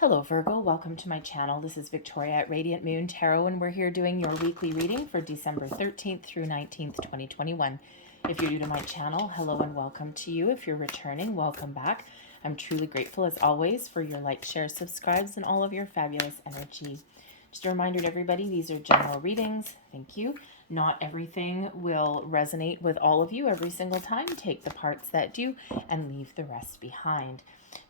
Hello Virgo, welcome to my channel. This is Victoria at Radiant Moon Tarot, and we're here doing your weekly reading for December 13th through 19th, 2021. If you're new to my channel, hello and welcome to you. If you're returning, welcome back. I'm truly grateful as always for your like, share, subscribes, and all of your fabulous energy. Just a reminder to everybody, these are general readings. Thank you. Not everything will resonate with all of you every single time. Take the parts that do and leave the rest behind.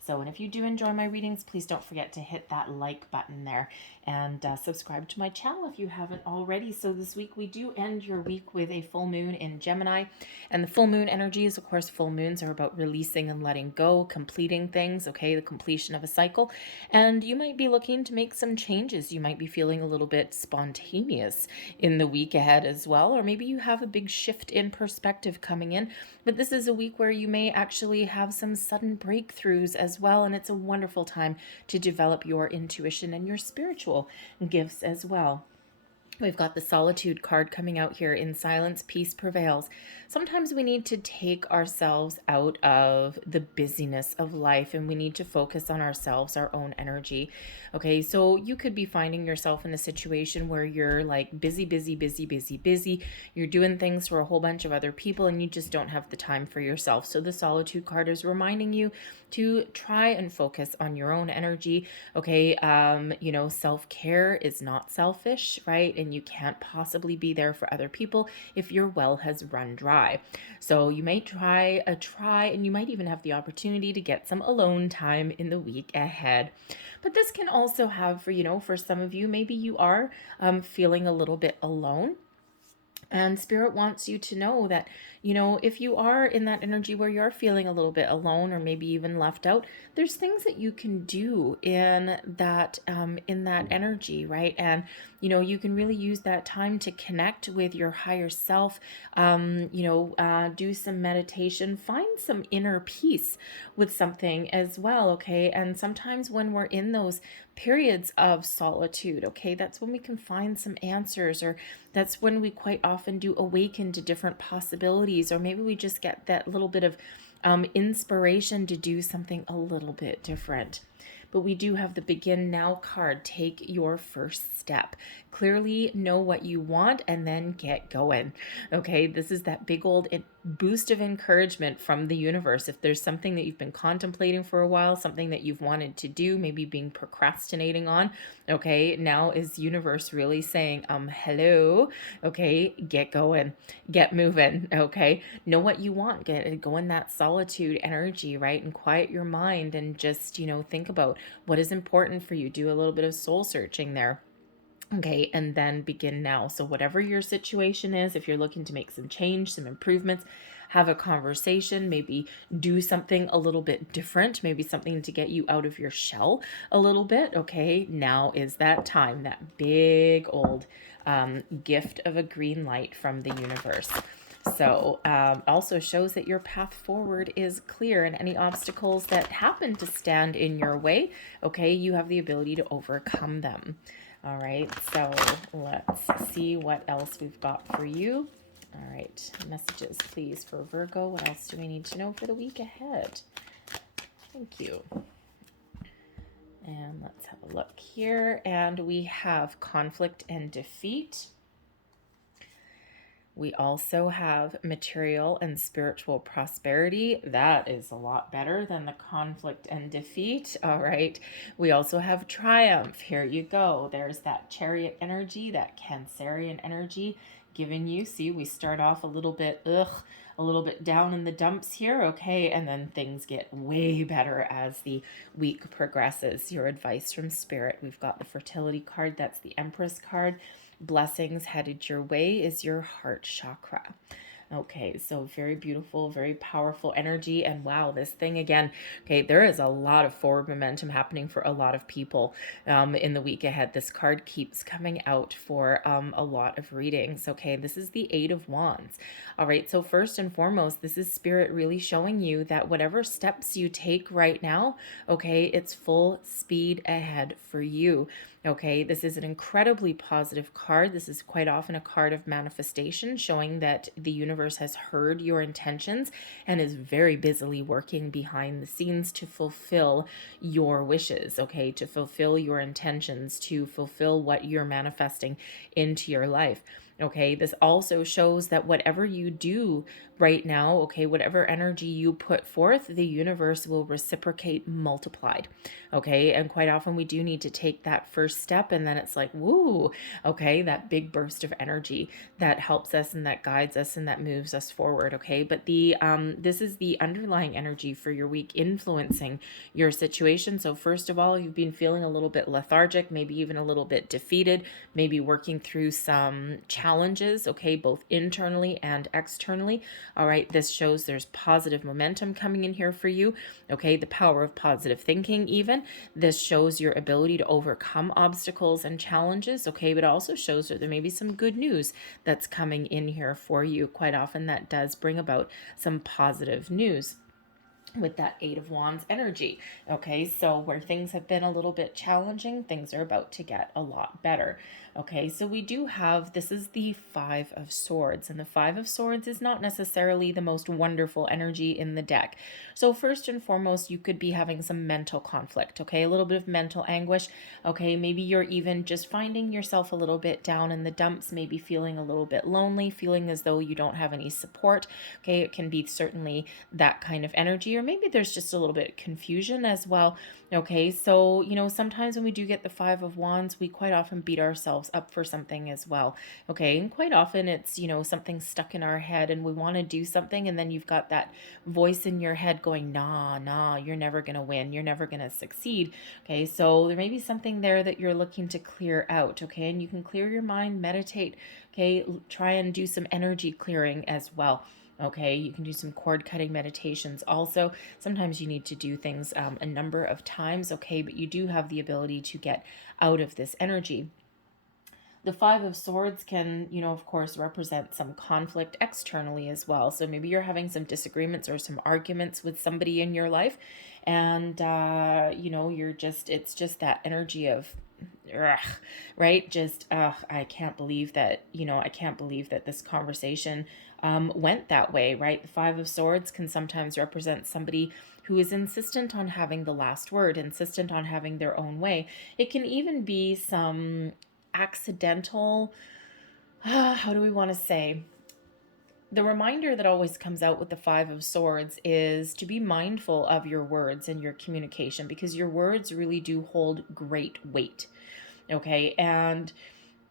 So, and if you do enjoy my readings, please don't forget to hit that like button there and subscribe to my channel if you haven't already. So this week we do end your week with a full moon in Gemini, and the full moon energies, of course, full moons are about releasing and letting go, completing things, okay, the completion of a cycle. And you might be looking to make some changes. You might be feeling a little bit spontaneous in the week ahead as well, or maybe you have a big shift in perspective coming in. But this is a week where you may actually have some sudden breakthroughs as well, and it's a wonderful time to develop your intuition and your spiritual gifts as well. We've got the Solitude card coming out here. In silence, peace prevails. Sometimes we need to take ourselves out of the busyness of life, and we need to focus on ourselves, our own energy. Okay, so you could be finding yourself in a situation where you're like busy. You're doing things for a whole bunch of other people, and you just don't have the time for yourself. So the Solitude card is reminding you to try and focus on your own energy. Okay, self-care is not selfish, right? And you can't possibly be there for other people if your well has run dry. So you may try and you might even have the opportunity to get some alone time in the week ahead. But this can also have, for some of you, maybe you are feeling a little bit alone. And Spirit wants you to know that, if you are in that energy where you're feeling a little bit alone or maybe even left out, there's things that you can do in that energy, right? And, you can really use that time to connect with your higher self, do some meditation, find some inner peace with something as well, okay? And sometimes when we're in those periods of solitude, okay, that's when we can find some answers, or that's when we quite often do awaken to different possibilities, or maybe we just get that little bit of inspiration to do something a little bit different. But we do have the Begin Now card. Take your first step. Clearly know what you want and then get going. Okay, this is that big old boost of encouragement from the universe. If there's something that you've been contemplating for a while, something that you've wanted to do, maybe been procrastinating on, okay, now is universe really saying, hello, okay, get going, get moving, okay, know what you want, go in that solitude energy, right, and quiet your mind and just, think about what is important for you. Do a little bit of soul searching there. Okay, and then begin now. So whatever your situation is, if you're looking to make some change, some improvements, have a conversation, maybe do something a little bit different, maybe something to get you out of your shell a little bit. Okay, now is that time, that big old gift of a green light from the universe. So also shows that your path forward is clear, and any obstacles that happen to stand in your way, okay, you have the ability to overcome them. All right, so let's see what else we've got for you. All right, messages, please, for Virgo. What else do we need to know for the week ahead? Thank you. And let's have a look here. And we have conflict and defeat. We also have material and spiritual prosperity. That is a lot better than the conflict and defeat. All right. We also have triumph. Here you go. There's that chariot energy, that Cancerian energy giving you. See, we start off a little bit down in the dumps here. Okay. And then things get way better as the week progresses. Your advice from Spirit. We've got the fertility card. That's the Empress card. Blessings headed your way is your heart chakra. Okay, so very beautiful, very powerful energy. And wow, this thing again, okay, there is a lot of forward momentum happening for a lot of people in the week ahead. This card keeps coming out for a lot of readings. Okay, this is the Eight of Wands. All right, so first and foremost, this is Spirit really showing you that whatever steps you take right now, okay, it's full speed ahead for you. Okay, this is an incredibly positive card. This is quite often a card of manifestation, showing that the universe universe has heard your intentions and is very busily working behind the scenes to fulfill your wishes, okay, to fulfill your intentions, to fulfill what you're manifesting into your life. Okay, this also shows that whatever you do right now, okay, whatever energy you put forth, the universe will reciprocate multiplied. Okay, and quite often we do need to take that first step, and then it's like, woo, okay, that big burst of energy that helps us and that guides us and that moves us forward. Okay, but the this is the underlying energy for your week influencing your situation. So first of all, you've been feeling a little bit lethargic, maybe even a little bit defeated, maybe working through some challenges, okay, both internally and externally. All right, this shows there's positive momentum coming in here for you, okay, the power of positive thinking even. This shows your ability to overcome obstacles and challenges, okay, but also shows that there may be some good news that's coming in here for you. Quite often that does bring about some positive news with that Eight of Wands energy. Okay, so where things have been a little bit challenging, things are about to get a lot better. Okay, so we do have, this is the Five of Swords, and the Five of Swords is not necessarily the most wonderful energy in the deck. So first and foremost, you could be having some mental conflict, okay, a little bit of mental anguish. Okay, maybe you're even just finding yourself a little bit down in the dumps, maybe feeling a little bit lonely, feeling as though you don't have any support. Okay, it can be certainly that kind of energy, or maybe there's just a little bit of confusion as well. Okay, so, you know, sometimes when we do get the Five of Wands, we quite often beat ourselves up for something as well. Okay, and quite often it's, you know, something stuck in our head and we want to do something, and then you've got that voice in your head going, nah, you're never going to win. You're never going to succeed. Okay, so there may be something there that you're looking to clear out. Okay, and you can clear your mind, meditate. Okay, try and do some energy clearing as well. Okay, you can do some cord cutting meditations also. Sometimes you need to do things a number of times, okay, but you do have the ability to get out of this energy. The Five of Swords can, you know, of course, represent some conflict externally as well. So maybe you're having some disagreements or some arguments with somebody in your life, and, you know, it's just that energy of, ugh, right? Just, I can't believe that, you know, I can't believe that this conversation went that way, right? The Five of Swords can sometimes represent somebody who is insistent on having the last word, insistent on having their own way. It can even be some accidental, how do we want to say? The reminder that always comes out with the Five of Swords is to be mindful of your words and your communication, because your words really do hold great weight. Okay, and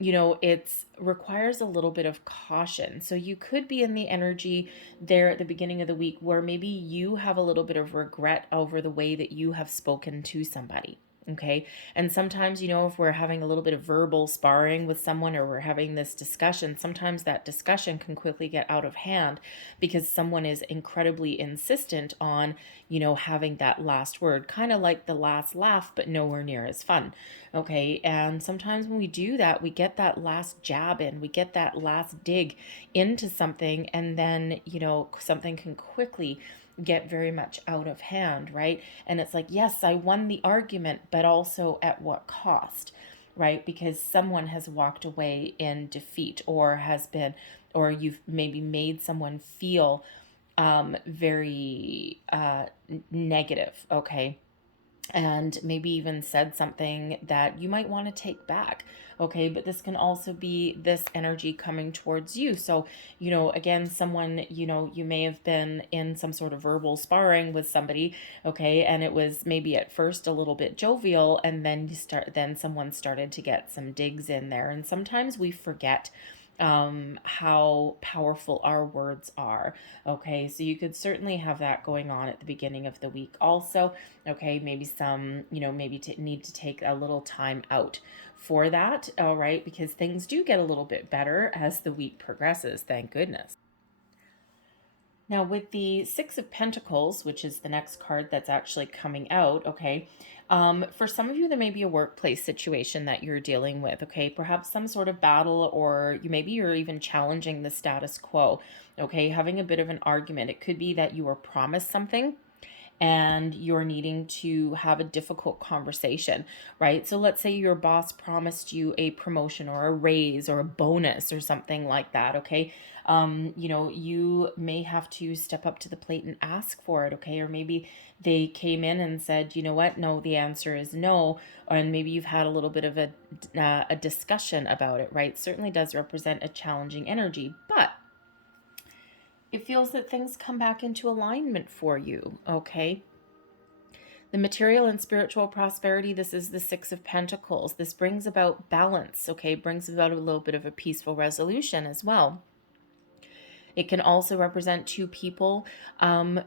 you know, it's requires a little bit of caution. So you could be in the energy there at the beginning of the week where maybe you have a little bit of regret over the way that you have spoken to somebody. Okay. And sometimes, you know, if we're having a little bit of verbal sparring with someone, or we're having this discussion, sometimes that discussion can quickly get out of hand because someone is incredibly insistent on, you know, having that last word, kind of like the last laugh, but nowhere near as fun. Okay. And sometimes when we do that, we get that last jab in, we get that last dig into something, and then, you know, something can quickly get very much out of hand, right? And it's like, yes, I won the argument, but also at what cost, right? Because someone has walked away in defeat, or has been, or you've maybe made someone feel very negative, okay? And maybe even said something that you might want to take back. Okay, but this can also be this energy coming towards you. So, you know, again, someone, you know, you may have been in some sort of verbal sparring with somebody, okay, and it was maybe at first a little bit jovial, and then then someone started to get some digs in there. And sometimes we forget how powerful our words are. Okay, so you could certainly have that going on at the beginning of the week also. Okay, maybe some, you know, maybe need to take a little time out for that. All right, because things do get a little bit better as the week progresses, thank goodness. Now with the Six of Pentacles, which is the next card that's actually coming out, okay, for some of you, there may be a workplace situation that you're dealing with, okay, perhaps some sort of battle, or maybe you're even challenging the status quo, okay, having a bit of an argument. It could be that you were promised something, and you're needing to have a difficult conversation, right? So let's say your boss promised you a promotion or a raise or a bonus or something like that, okay? You know, you may have to step up to the plate and ask for it, okay? Or maybe they came in and said, you know what, no, the answer is no. And maybe you've had a little bit of a discussion about it, right? Certainly does represent a challenging energy, but it feels that things come back into alignment for you, okay? The material and spiritual prosperity, this is the Six of Pentacles. This brings about balance, okay? Brings about a little bit of a peaceful resolution as well. It can also represent two people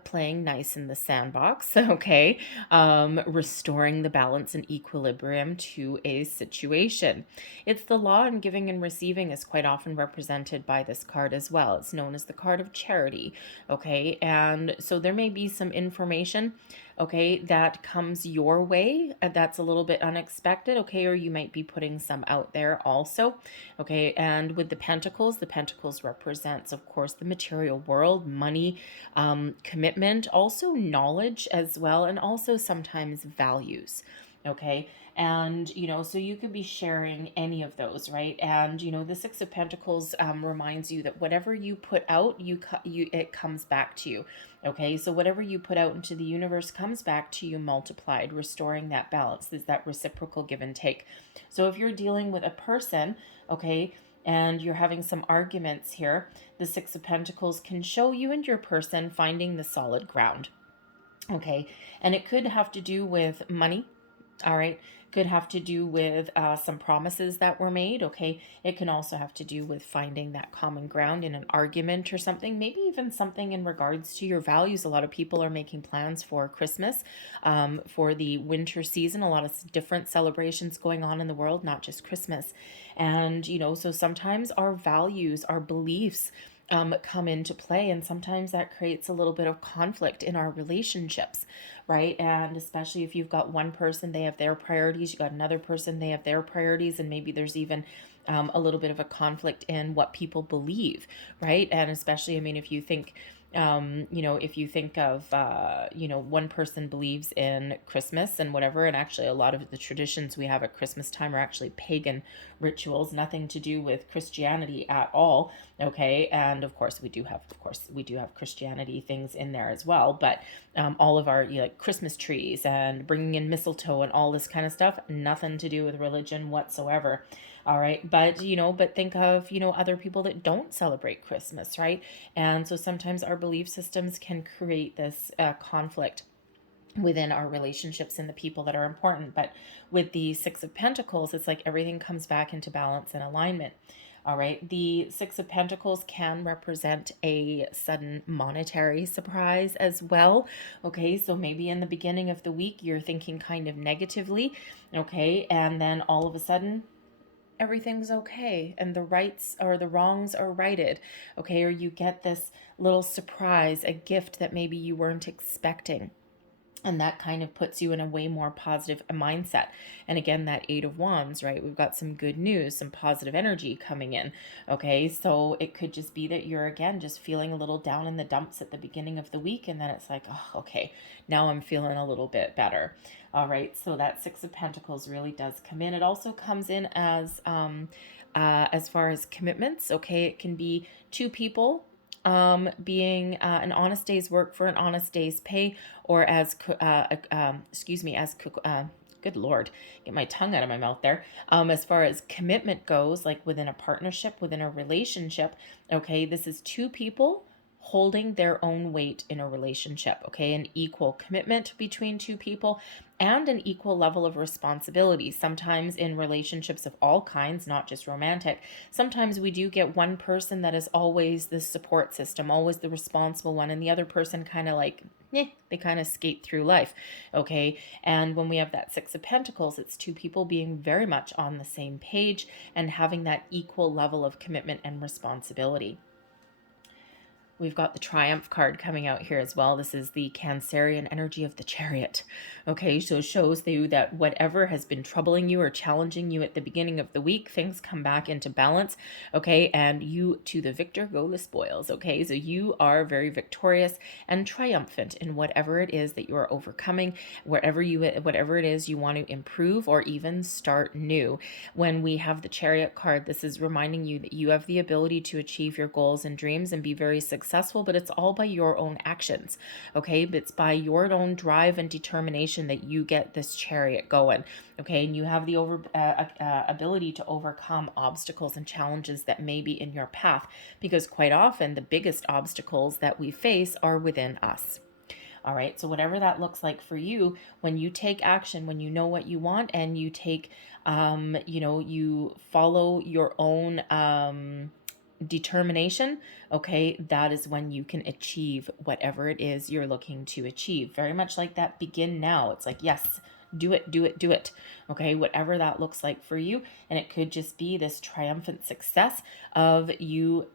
playing nice in the sandbox, okay? Restoring the balance and equilibrium to a situation. It's the law in giving and receiving is quite often represented by this card as well. It's known as the card of charity, okay? And so there may be some information, okay, that comes your way that's a little bit unexpected, okay? Or you might be putting some out there also, okay? And with the Pentacles represents, of course, the material world, money, commitment, also knowledge as well, and also sometimes values, okay? And, you know, so you could be sharing any of those, right? And, you know, the Six of Pentacles reminds you that whatever you put out, it comes back to you, okay? So whatever you put out into the universe comes back to you multiplied, restoring that balance. There's that reciprocal give and take. So if you're dealing with a person, okay, and you're having some arguments here, the Six of Pentacles can show you and your person finding the solid ground, okay? And it could have to do with money, all right? Could have to do with some promises that were made, okay? It can also have to do with finding that common ground in an argument or something, maybe even something in regards to your values. A lot of people are making plans for Christmas, for the winter season, a lot of different celebrations going on in the world, not just Christmas. And, you know, so sometimes our values, our beliefs, come into play, and sometimes that creates a little bit of conflict in our relationships, right? And especially if you've got one person, they have their priorities, you got another person, they have their priorities, and maybe there's even a little bit of a conflict in what people believe, right? And especially, I mean, if you think you know, if you think of, you know, one person believes in Christmas and whatever, and actually a lot of the traditions we have at Christmas time are actually pagan rituals, nothing to do with Christianity at all, okay? And of course we do have Christianity things in there as well, but all of our, you know, like Christmas trees and bringing in mistletoe and all this kind of stuff, nothing to do with religion whatsoever. All right. But, you know, but think of, you know, other people that don't celebrate Christmas, right? And so sometimes our belief systems can create this conflict within our relationships and the people that are important. But with the Six of Pentacles, it's like everything comes back into balance and alignment. All right. The Six of Pentacles can represent a sudden monetary surprise as well. Okay. So maybe in the beginning of the week, you're thinking kind of negatively. Okay. And then all of a sudden, everything's okay and the rights or the wrongs are righted, okay? Or you get this little surprise, a gift that maybe you weren't expecting. And that kind of puts you in a way more positive mindset. And again, that Eight of Wands, right? We've got some good news, some positive energy coming in. Okay, so it could just be that you're, again, just feeling a little down in the dumps at the beginning of the week. And then it's like, oh, okay, now I'm feeling a little bit better. All right, so that Six of Pentacles really does come in. It also comes in as far as commitments. Okay, it can be two people being an honest day's work for an honest day's pay, or as good Lord, get my tongue out of my mouth there. As far as commitment goes, like within a partnership, within a relationship, okay, this is two people holding their own weight in a relationship, okay, an equal commitment between two people and an equal level of responsibility. Sometimes in relationships of all kinds, not just romantic, sometimes we do get one person that is always the support system, always the responsible one, and the other person kind of like, they kind of skate through life, okay? And when we have that Six of Pentacles, it's two people being very much on the same page and having that equal level of commitment and responsibility. we've got the Triumph card coming out here as well. This is the Cancerian energy of the Chariot. Okay, so it shows you that whatever has been troubling you or challenging you at the beginning of the week, things come back into balance. Okay, and you, to the victor go the spoils. Okay, so you are very victorious and triumphant in whatever it is that you are overcoming, whatever it is you want to improve or even start new. When we have the Chariot card, this is reminding you that you have the ability to achieve your goals and dreams and be very successful, but it's all by your own actions. Okay, but it's by your own drive and determination that you get this Chariot going. Okay, and you have the ability to overcome obstacles and challenges that may be in your path, because quite often the biggest obstacles that we face are within us. All right, so whatever that looks like for you, when you take action, when you know what you want and you take, you follow your own determination, okay, that is when you can achieve whatever it is you're looking to achieve. Very much like that begin now. It's like, yes, do it, do it, do it. Okay, whatever that looks like for you. And it could just be this triumphant success of you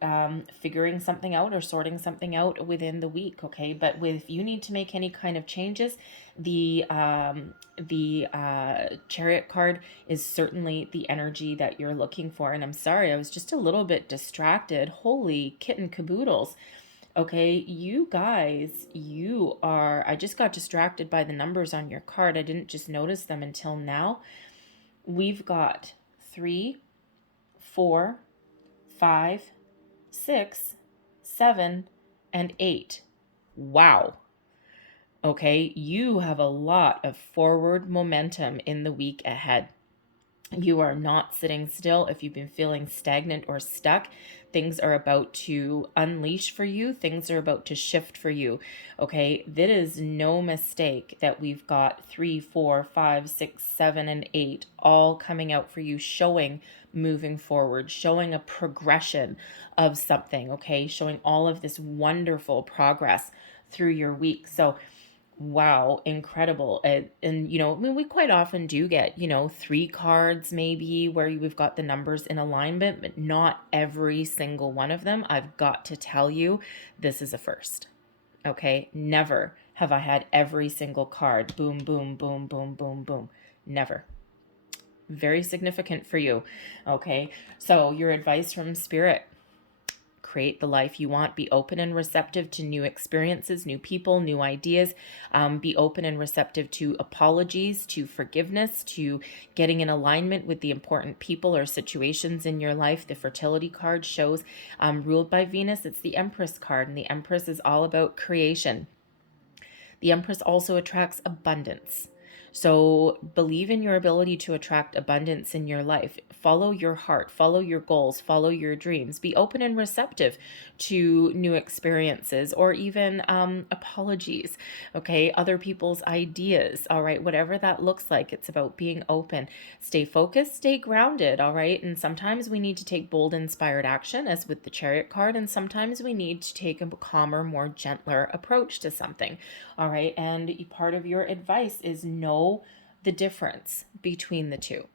figuring something out or sorting something out within the week. Okay, but if you need to make any kind of changes, the Chariot card is certainly the energy that you're looking for. And I'm sorry, I was just a little bit distracted. Holy kitten caboodles. Okay, you guys, I just got distracted by the numbers on your card. I didn't just notice them until now. We've got 3, 4, 5, 6, 7, and 8. Wow. Okay, you have a lot of forward momentum in the week ahead. You are not sitting still. If you've been feeling stagnant or stuck, things are about to unleash for you. Things are about to shift for you. Okay, that is no mistake that we've got 3, 4, 5, 6, 7, and 8 all coming out for you, showing moving forward, showing a progression of something. Okay, showing all of this wonderful progress through your week. So wow, incredible. And I mean, we quite often do get, 3 cards maybe where we've got the numbers in alignment, but not every single one of them. I've got to tell you, this is a first. Okay, never have I had every single card. Boom, boom, boom, boom, boom, boom. Never. Very significant for you. Okay, so your advice from Spirit: create the life you want. Be open and receptive to new experiences, new people, new ideas. Be open and receptive to apologies, to forgiveness, to getting in alignment with the important people or situations in your life. The fertility card shows ruled by Venus. It's the Empress card, and the Empress is all about creation. The Empress also attracts abundance. So believe in your ability to attract abundance in your life. Follow your heart, follow your goals, follow your dreams. Be open and receptive to new experiences or even apologies, okay? Other people's ideas, all right? Whatever that looks like, it's about being open. Stay focused, stay grounded, all right? And sometimes we need to take bold, inspired action, as with the Chariot card, and sometimes we need to take a calmer, more gentler approach to something, all right? And part of your advice is know the difference between the two.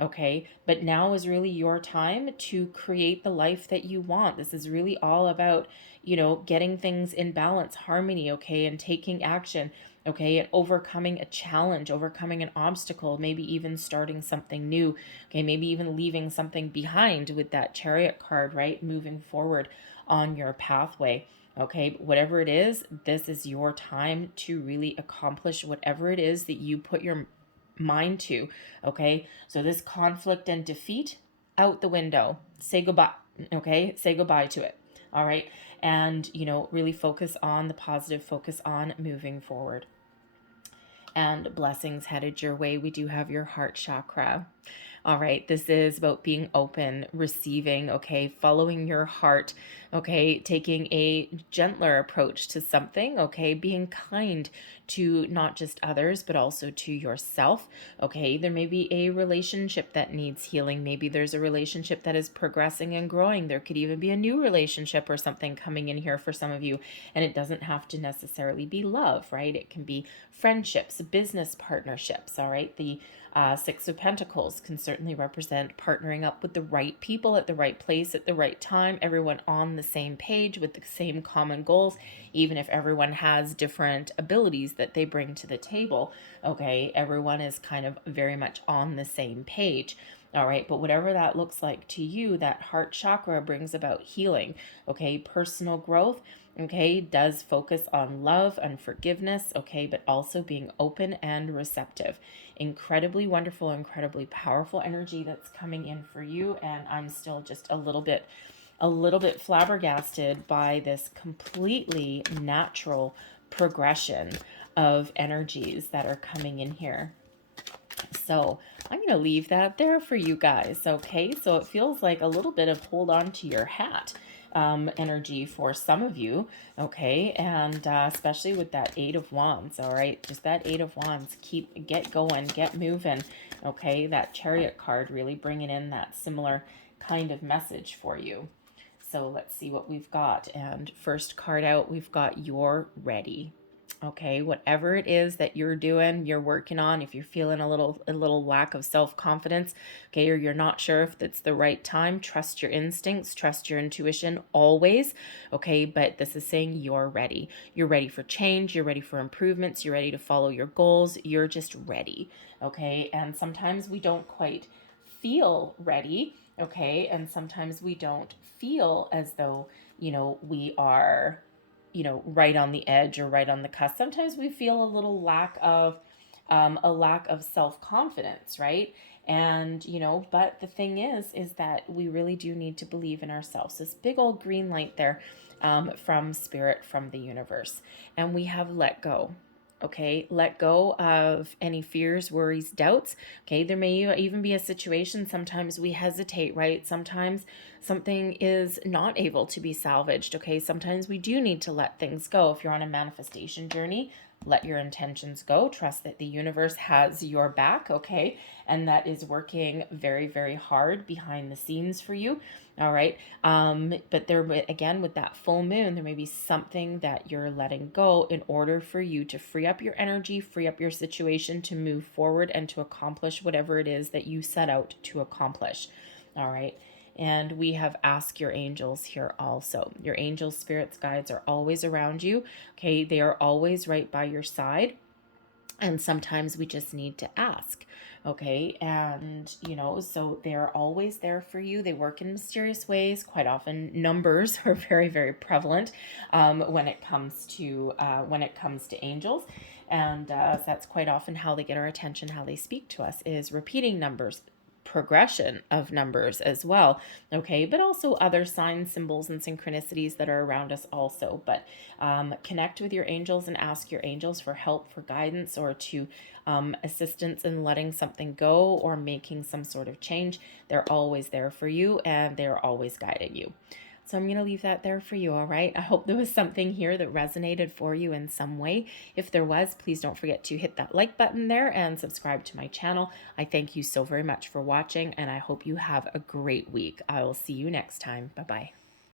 Okay, but now is really your time to create the life that you want. This is really all about, getting things in balance, harmony, okay, and taking action, okay, and overcoming a challenge, overcoming an obstacle, maybe even starting something new, okay, maybe even leaving something behind with that Chariot card, right, moving forward on your pathway. Okay, whatever it is, this is your time to really accomplish whatever it is that you put your mind to. Okay, so this conflict and defeat, out the window. Say goodbye. Okay, say goodbye to it. All right, and really focus on the positive, focus on moving forward. And blessings headed your way. We do have your heart chakra. All right, this is about being open, receiving, okay, following your heart, okay, taking a gentler approach to something, okay, being kind to not just others, but also to yourself, okay. There may be a relationship that needs healing. Maybe there's a relationship that is progressing and growing. There could even be a new relationship or something coming in here for some of you, and it doesn't have to necessarily be love, right? It can be friendships, business partnerships, all right. The Six of Pentacles can certainly represent partnering up with the right people at the right place at the right time, everyone on the same page with the same common goals, even if everyone has different abilities that they bring to the table. Okay, everyone is kind of very much on the same page. All right, but whatever that looks like to you, that heart chakra brings about healing, okay, personal growth, okay, does focus on love and forgiveness, okay, but also being open and receptive. Incredibly wonderful, incredibly powerful energy that's coming in for you, and I'm still just a little bit flabbergasted by this completely natural progression of energies that are coming in here. So I'm going to leave that there for you guys. Okay, so it feels like a little bit of hold on to your hat energy for some of you. Okay, and especially with that Eight of Wands. All right, just that Eight of Wands. Get going, get moving. Okay, that Chariot card really bringing in that similar kind of message for you. So let's see what we've got. And first card out, we've got You're Ready. Okay, whatever it is that you're doing, you're working on, if you're feeling a little lack of self-confidence, okay, or you're not sure if it's the right time, trust your instincts, trust your intuition always, okay, but this is saying you're ready. You're ready for change, you're ready for improvements, you're ready to follow your goals, you're just ready, okay, and sometimes we don't quite feel ready, okay, and sometimes we don't feel as though, we are right on the edge or right on the cusp. Sometimes we feel a little lack of self-confidence, right? And, but the thing is that we really do need to believe in ourselves. This big old green light there from spirit, from the universe. And we have let go. Okay, let go of any fears, worries, doubts. Okay, there may even be a situation, sometimes we hesitate, right? Sometimes something is not able to be salvaged. Okay, sometimes we do need to let things go. If you're on a manifestation journey, let your intentions go. Trust that the universe has your back, okay? And that is working very, very hard behind the scenes for you. All right. But there, again, with that full moon, there may be something that you're letting go in order for you to free up your energy, free up your situation to move forward and to accomplish whatever it is that you set out to accomplish. All right. And we have ask your angels here also. Your angels, spirits, guides are always around you. Okay. They are always right by your side. And sometimes we just need to ask. Okay. And, so they're always there for you. They work in mysterious ways. Quite often numbers are very, very prevalent when it comes to angels. And that's quite often how they get our attention, how they speak to us is repeating numbers, progression of numbers as well, okay, but also other signs, symbols, and synchronicities that are around us also. But connect with your angels and ask your angels for help, for guidance, or to assistance in letting something go or making some sort of change. They're always there for you, and they're always guiding you. So I'm going to leave that there for you, all right? I hope there was something here that resonated for you in some way. If there was, please don't forget to hit that like button there and subscribe to my channel. I thank you so very much for watching, and I hope you have a great week. I will see you next time. Bye-bye.